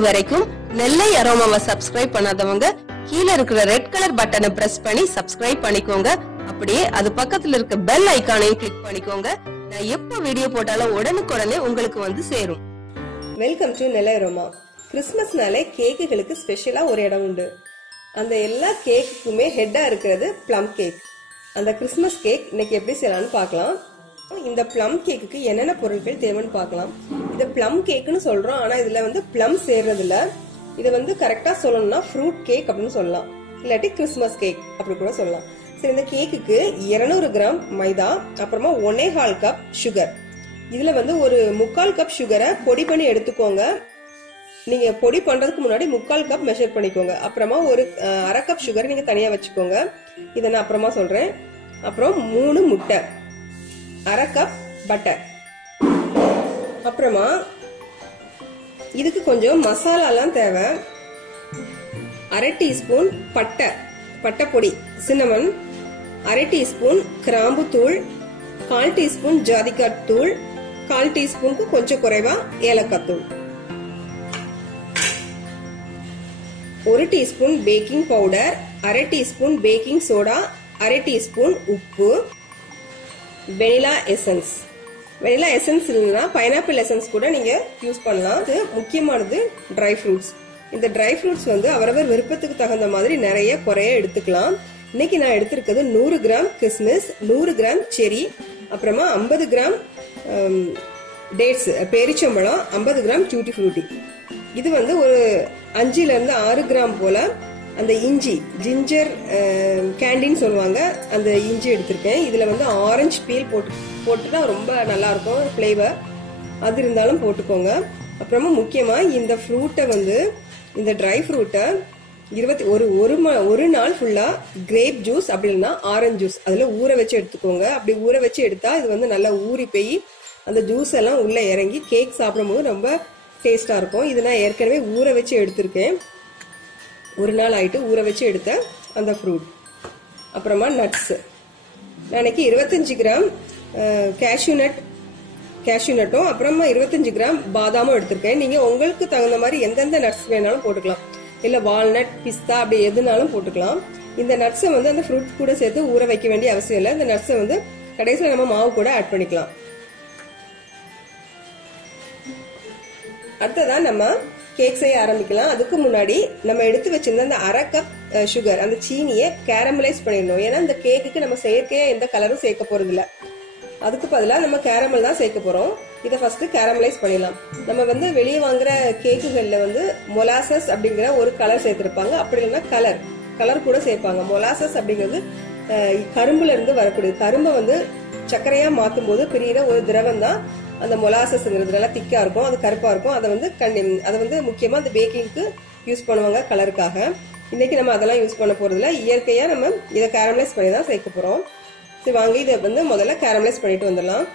இதுவரைக்கும் நெல்லை அரோமாவை சப்ஸ்கிரைப் பண்ணாதவங்க கீழே இருக்கிற ரெட் கலர் பட்டனை பிரஸ் பண்ணி சப்ஸ்கிரைப் பண்ணிக்கோங்க. அப்படியே அது பக்கத்துல இருக்க பெல் ஐகானையும் கிளிக் பண்ணிக்கோங்க. நான் எப்ப வீடியோ போட்டாலும் உடனுக்குடனே உங்களுக்கு வந்து சேரும். Welcome to Nellai aroma. கிறிஸ்மஸ்னாலே கேக்குகளுக்கு ஸ்பெஷலா ஒரு இடம் உண்டு. அந்த எல்லா கேக்குக்குமே ஹெட்டா இருக்கிறது பிளம் கேக். அந்த கிறிஸ்மஸ் கேக் இன்னைக்கு எப்படி செய்யலாம்னு பார்க்கலாம். இந்த பிளம் கேக்குக்கு என்னென்ன பொருட்கள் தேவைன்னு பார்க்கலாம். இத பிளம் கேக்குன்னு சொல்றோம், ஆனா இதுல வந்து பிளம் சேர்றது இல்ல. இத வந்து கரெக்டா சொல்லணும்னா ஃப்ரூட் கேக் அப்படின்னு சொல்லலாம், இல்லாட்டி கிறிஸ்மஸ் கேக் அப்படி கூட சொல்லலாம். சரி, இந்த கேக்குக்கு 200 கிராம் மைதா, அப்புறமா 1.25 கப் சுகர். இதுல வந்து ஒரு 3/4 கப் சுகரை பொடி பண்ணி எடுத்துக்கோங்க. நீங்க பொடி பண்றதுக்கு முன்னாடி 3/4 கப் மெஷர் பண்ணிக்கோங்க. அப்புறமா ஒரு 1/2 கப் சுகர் நீங்க தனியா வச்சுக்கோங்க. இதை நான் அப்புறமா சொல்றேன். அப்புறம் 3 முட்டை, 1/2 கப் பட்டர். அப்புறமா இதுக்கு கொஞ்சம் மசாலாலாம் தேவை. 1/2 டீஸ்பூன் பட்டை பொடி சின்னமன், 1/2 டீஸ்பூன் கிராம்பு தூள், 1/4 டீஸ்பூன் ஜாதிக்காய் தூள், 1/4 டீஸ்பூனுக்கு கொஞ்சம் குறைவா ஏலக்காய் தூள், 1 teaspoon baking powder, 1/2 teaspoon baking soda, 1/2 teaspoon உப்பு, வெனிலா எசன்ஸ். வெனிலா எசன்ஸ் இல்லைன்னா பைனாப்பிள் எசன்ஸ் கூட நீங்க யூஸ் பண்ணலாம். இது முக்கியமானது ட்ரை ஃப்ரூட்ஸ். இந்த ட்ரை ஃப்ரூட்ஸ் வந்து அவரவர் விருப்பத்துக்கு தகுந்த மாதிரி நிறைய குறைய எடுத்துக்கலாம். இன்னைக்கு நான் எடுத்திருக்கிறது 100 கிராம் கிஸ்மிஸ், 100 கிராம் செரி, அப்புறமா 50 கிராம் டேட்ஸ் பேரிச்சம்பழம், 50 கிராம் டூட்டி ஃப்ரூட்டி. இது வந்து ஒரு 5ல இருந்து 6 கிராம் போல அந்த இஞ்சி, ஜிஞ்சர் கேண்டின்னு சொல்லுவாங்க, அந்த இஞ்சி எடுத்திருக்கேன். இதுல வந்து ஆரஞ்சு பீல் போட்டுட்டா ரொம்ப நல்லா இருக்கும் ஃபிளேவர். அது இருந்தாலும் போட்டுக்கோங்க. அப்புறமா முக்கியமா இந்த ஃப்ரூட்டை வந்து, இந்த ட்ரை ஃப்ரூட்டை ஒரு நாள் ஃபுல்லா கிரேப் ஜூஸ் அப்படி இல்லைன்னா ஆரஞ்சு ஜூஸ் அதுல ஊற வச்சு எடுத்துக்கோங்க. அப்படி ஊற வச்சு எடுத்தா இது வந்து நல்லா ஊறி போய் அந்த ஜூஸ் எல்லாம் உள்ள இறங்கி கேக் சாப்பிடும்போது ரொம்ப டேஸ்டா இருக்கும். இது நான் ஏற்கனவே ஊற வச்சு எடுத்திருக்கேன். ஒரு நாள் ஆயிட்டு ஊற வச்சு எடுத்த அந்த ஃப்ரூட். அப்புறமா நட்ஸ், நான் இன்னைக்கு 25 கிராம் கேஷ்யூ நட்டும் அப்புறமா 25 கிராம் பாதாமும் எடுத்திருக்கேன். நீங்க உங்களுக்கு தகுந்த மாதிரி எந்தெந்த நட்ஸ் வேணாலும் போட்டுக்கலாம், இல்ல வால்நட், பிஸ்தா அப்படி எதுனாலும் போட்டுக்கலாம். இந்த நட்ஸை வந்து அந்த ஃப்ரூட் கூட சேர்த்து ஊற வைக்க வேண்டிய அவசியம் இல்லை. இந்த நட்ஸை வந்து கடைசியில் நம்ம மாவு கூட ஆட் பண்ணிக்கலாம். அடுத்ததான் நம்ம கேக் செய்ய ஆரம்பிக்கலாம். அதுக்கு முன்னாடி நம்ம எடுத்து வச்சிருந்த அந்த 1/2 கப் சுகர், அந்த சீனியை கேரமலைஸ் பண்ணிடணும். ஏன்னா இந்த கேக்குக்கு நம்ம செயற்கையா எந்த கலரும் சேர்க்க போறது இல்ல. அதுக்கு பதிலாக நம்ம கேரமல் தான் சேர்க்க போறோம். இதை ஃபர்ஸ்ட் கேரமலைஸ் பண்ணிடலாம். நம்ம வந்து வெளியே வாங்குற கேக்குகள்ல வந்து மொலாசஸ் அப்படிங்கிற ஒரு கலர் சேர்த்திருப்பாங்க, அப்படி இல்லைன்னா கலர் கூட சேர்ப்பாங்க. மொலாசஸ் அப்படிங்கிறது கரும்புல இருந்து வரக்கூடியது. கரும்பை வந்து சர்க்கரையா மாத்தும் போது பிரியிற ஒரு திரவம் தான் அந்த மொலாசஸ்ங்கிறது. நல்லா திக்கா இருக்கும், அது கருப்பா இருக்கும். அதை வந்து முக்கியமா அந்த பேக்கிங்க்கு யூஸ் பண்ணுவாங்க, கலருக்காக. இன்னைக்கு நம்ம அதெல்லாம் யூஸ் பண்ண போறது இல்ல. இயற்கையா நம்ம இதை கேரமலைஸ் பண்ணி தான் சேர்க்க போறோம். சரி, வாங்க இதை வந்து முதல்ல கேரமலைஸ் பண்ணிட்டு வந்துடலாம்.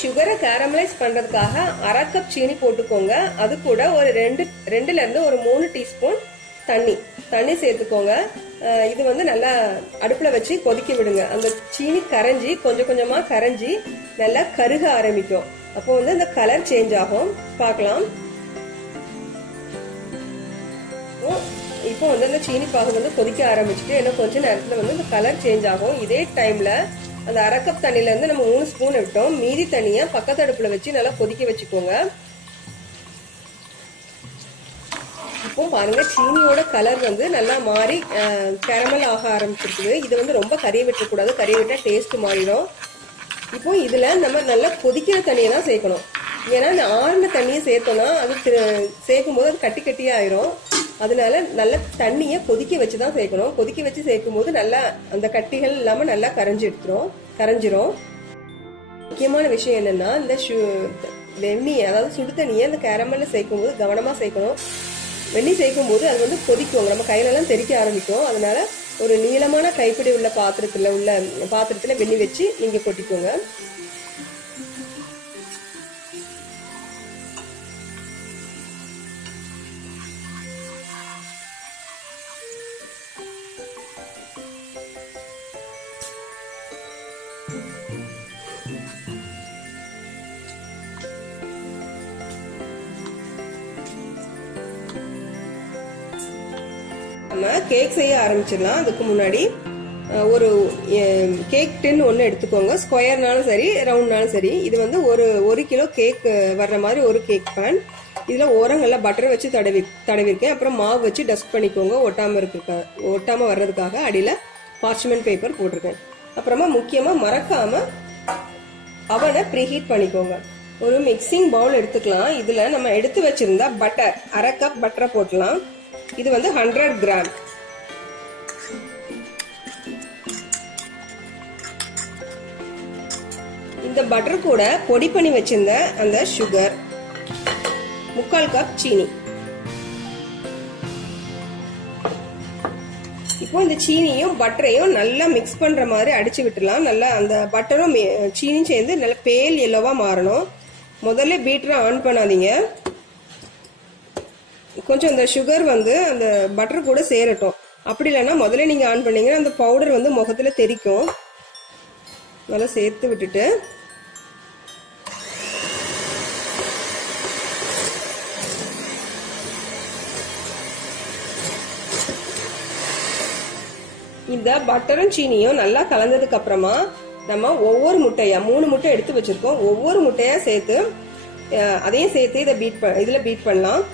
சுகரை கேரமலைஸ் பண்றதுக்காக 1/2 கப் சீனி போட்டுக்கோங்க. அது கூட ஒரு 2ல இருந்து ஒரு 3 டீஸ்பூன் தண்ணி சேர்த்துக்கோங்க. இது வந்து நல்லா அடுப்புல வச்சு கொதிக்க விடுங்க. அந்த சீனி கரைஞ்சி கொஞ்சம் கொஞ்சமா கரைஞ்சி நல்லா கருக ஆரம்பிக்கும். அப்போ வந்து அந்த கலர் சேஞ்ச் ஆகும். பார்க்கலாம். இப்போ வந்து அந்த சீனி பாகு வந்து கொதிக்க ஆரம்பிச்சுட்டு இன்னும் கொஞ்ச நேரத்துல வந்து இந்த கலர் சேஞ்ச் ஆகும். இதே டைம்ல அந்த 1/2 கப் தண்ணில இருந்து நம்ம 3 ஸ்பூன் விட்டோம். மீதி தண்ணிய பக்கத்து அடுப்புல வச்சு நல்லா கொதிக்க வச்சுக்கோங்க. இப்போ பாருங்க, சீனியோட கலர் வந்து நல்லா மாறி கேரமல் ஆக ஆரம்பிச்சிருக்குது. இது வந்து ரொம்ப கறியை விட்டுறக்கூடாது, கறியை விட்டா டேஸ்ட் மாறிடும். இப்போ இதுல நம்ம நல்லா கொதிக்கிற தண்ணியை தான் சேர்க்கணும். ஏன்னா இந்த ஆறுன தண்ணியை சேர்த்தோம்னா அது சேர்க்கும் போது அது கட்டியா ஆயிரும். அதனால நல்ல தண்ணியை கொதிக்க வச்சுதான் சேர்க்கணும். கொதிக்க வச்சு சேர்க்கும் போது நல்லா அந்த கட்டிகள் இல்லாம நல்லா கரைஞ்சிரும். முக்கியமான விஷயம் என்னன்னா, இந்த வெந்நீர், அதாவது சுடு தண்ணியை அந்த கேரமல்ல சேர்க்கும் போது கவனமா சேர்க்கணும். வெந்நீர் சேர்க்கும் போது அது வந்து கொதிக்கும், நம்ம கையில எல்லாம் தெறிக்க ஆரம்பிக்கும். அதனால ஒரு நீளமான கைப்பிடி உள்ள பாத்திரத்துல வெந்நீர் வச்சு நீங்க கொட்டிக்கோங்க. நம்ம கேக் செய்ய ஆரம்பிச்சிடலாம். அதுக்கு முன்னாடி ஒரு கேக் டின் ஒன்று எடுத்துக்கோங்க. ஸ்கொயர்னாலும் சரி ரவுண்ட்னாலும் சரி. இது வந்து ஒரு கிலோ கேக் வர்ற மாதிரி ஒரு கேக் பேன். இதில் ஓரங்களில் பட்டர் வச்சு தடவிருக்கேன். அப்புறம் மாவு வச்சு டஸ்ட் பண்ணிக்கோங்க ஒட்டாமல் வர்றதுக்காக. அடியில் பார்ச்மெண்ட் பேப்பர் போட்டிருக்கேன். அப்புறமா முக்கியமாக மறக்காம அவனை ப்ரீஹீட் பண்ணிக்கோங்க. ஒரு மிக்சிங் பவுல் எடுத்துக்கலாம். இதில் நம்ம எடுத்து வச்சிருந்தா பட்டர் 1/2 கப் பட்டரை போட்டலாம். இது வந்து 100 கிராம். இந்த பட்டர் கூட பொடி பண்ணி வச்சிருந்த அந்த சுகர், 3/4 கப் சீனி. இப்போ இந்த சீனியும் பட்டரையும் நல்லா மிக்ஸ் பண்ற மாதிரி அடிச்சு விட்டுலாம். நல்லா அந்த பட்டரும் சீனியும் சேர்ந்து நல்லா பேல் எல்லோவா மாறணும். முதல்ல பீட்டரை ஆன் பண்ணாதீங்க. கொஞ்சம் அந்த சுகர் வந்து அந்த பட்டர் கூட சேரட்டும். அப்படி இல்லைன்னா முதல்ல நீங்க ஆன் பண்ணீங்கன்னா அந்த பவுடர் வந்து முகத்துல தெறிக்கும். நல்லா சேர்த்து விட்டுட்டு இந்த பட்டரும் சீனியும் நல்லா கலந்ததுக்கு அப்புறமா நம்ம ஒவ்வொரு முட்டையா 3 முட்டை எடுத்து வச்சிருக்கோம். ஒவ்வொரு முட்டையா சேர்த்து அதையும் சேர்த்து இதுல பீட் பண்ணலாம்.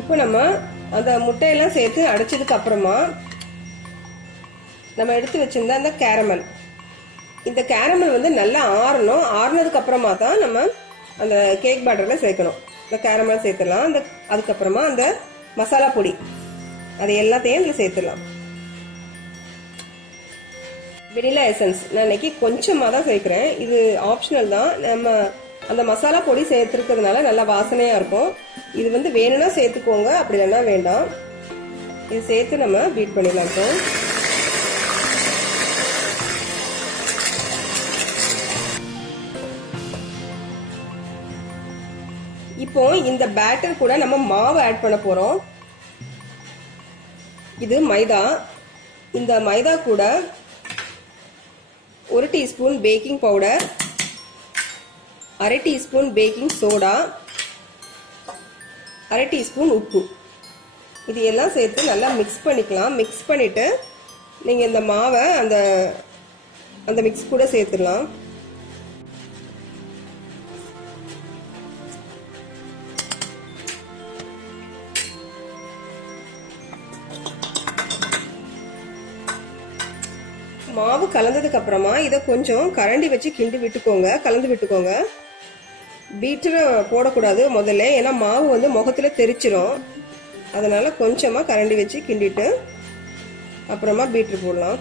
இப்போ நம்ம அந்த முட்டையெல்லாம் சேர்த்து அடைச்சதுக்கு அப்புறமா நம்ம எடுத்து வச்சிருந்த அந்த கேரமல், இந்த கேரமல் வந்து நல்லா ஆறணும். ஆறுனதுக்கு அப்புறமா தான் நம்ம அந்த கேக் பேட்டர்ல சேர்க்கணும். இந்த கேரமல் சேர்த்துடலாம். அதுக்கப்புறமா அந்த மசாலா பொடி அது எல்லாத்தையும் இதுல சேர்த்துடலாம். வெனிலா எசன்ஸ் நான் இன்னைக்கு கொஞ்சமா தான் சேர்க்கிறேன். இது ஆப்ஷனல் தான். நம்ம அந்த மசாலா பொடி சேர்த்துருக்கிறதுனால நல்லா வாசனையா இருக்கும். இது வந்து வேணும்னா சேர்த்துக்கோங்க, அப்படி இல்லைன்னா வேண்டாம். இது சேர்த்து நம்ம பீட் பண்ணிடலாம். இப்போ இந்த பேட்டர் கூட நம்ம மாவு ஆட் பண்ண போறோம். இது மைதா. இந்த மைதா கூட 1 teaspoon baking powder, 1/2 teaspoon baking soda, 1/2 teaspoon உப்பு, இது எல்லாம் சேர்த்து நல்லா மிக்ஸ் பண்ணிக்கலாம். மிக்ஸ் பண்ணிட்டு நீங்க இந்த மாவை அந்த மிக்ஸ் கூட சேர்த்துடலாம். மாவு கலந்ததுக்கு அப்புறமா இதை கொஞ்சம் கரண்டி வச்சு கலந்து விட்டுக்கோங்க. பீட்டரை போடக்கூடாது முதல்ல, ஏன்னா மாவு வந்து முகத்துல தெரிச்சிரும். அதனால கொஞ்சமா கரண்டி வச்சு கிண்டிட்டு அப்புறமா பீட்டர் போடலாம்.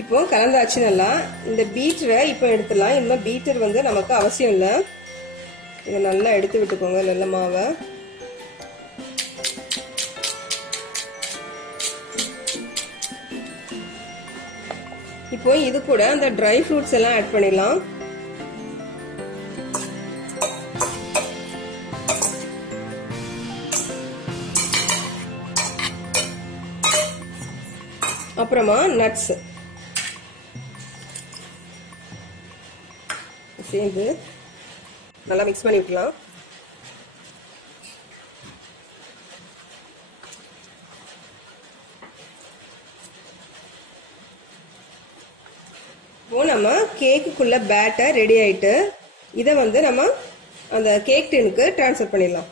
இப்போ கலந்தாச்சு நல்லா. இந்த பீட்டரை இப்போ எடுத்துடலாம். இந்த பீட்டர் வந்து நமக்கு அவசியம் இல்லை. இதை நல்லா எடுத்து விட்டுக்கோங்க நல்ல மாவை. இப்போ இது கூட அந்த ட்ரை ஃப்ரூட்ஸ் எல்லாம் ஆட் பண்ணிடலாம். அப்புறமா நட்ஸ் சேர்ந்து நல்லா மிக்ஸ் பண்ணி விட்டுலாம். இப்போ நம்ம கேக்குக்குள்ள பேட்டர் ரெடி ஆயிட்டு இதை வந்து நம்ம அந்த கேக் டின்னுக்கு டிரான்ஸ்ஃபர் பண்ணிடலாம்.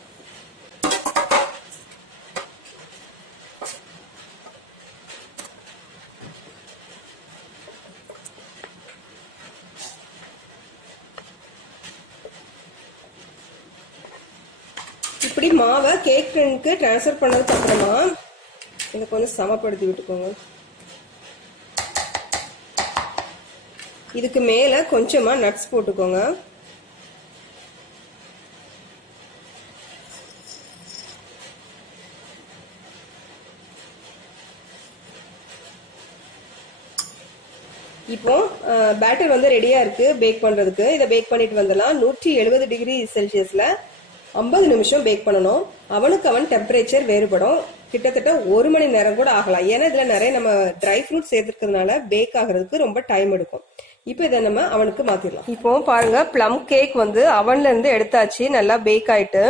இப்படி மாவை கேக் டின்னுக்கு டிரான்ஸ்ஃபர் பண்ணதுக்கு அப்புறமா இதை கொஞ்சம் சமப்படுத்தி விட்டுக்கோங்க. இதுக்கு மேல கொஞ்சமா நட்ஸ் போட்டுக்கோங்க. இப்போ பேட்டர் வந்து ரெடியா இருக்கு பேக் பண்றதுக்கு. இதை பேக் பண்ணிட்டு வந்துடலாம். 170 டிகிரி செல்சியஸ்ல 50 நிமிஷம் பேக் பண்ணணும். அவனுக்கு அவன் டெம்பரேச்சர் வேறுபடும். கிட்டத்தட்ட 1 மணி நேரம் கூட ஆகலாம். ஏன்னா இதுல நிறைய நம்ம ட்ரை ஃப்ரூட் சேர்த்துக்கிறதுனால பேக் ஆகிறதுக்கு ரொம்ப டைம் எடுக்கும். இப்போ இதை நம்ம அவனுக்கு மாத்திடலாம். இப்போ பாருங்க, பிளம் கேக் வந்து அவன்ல இருந்து எடுத்தாச்சு, நல்லா பேக் ஆயிட்டு.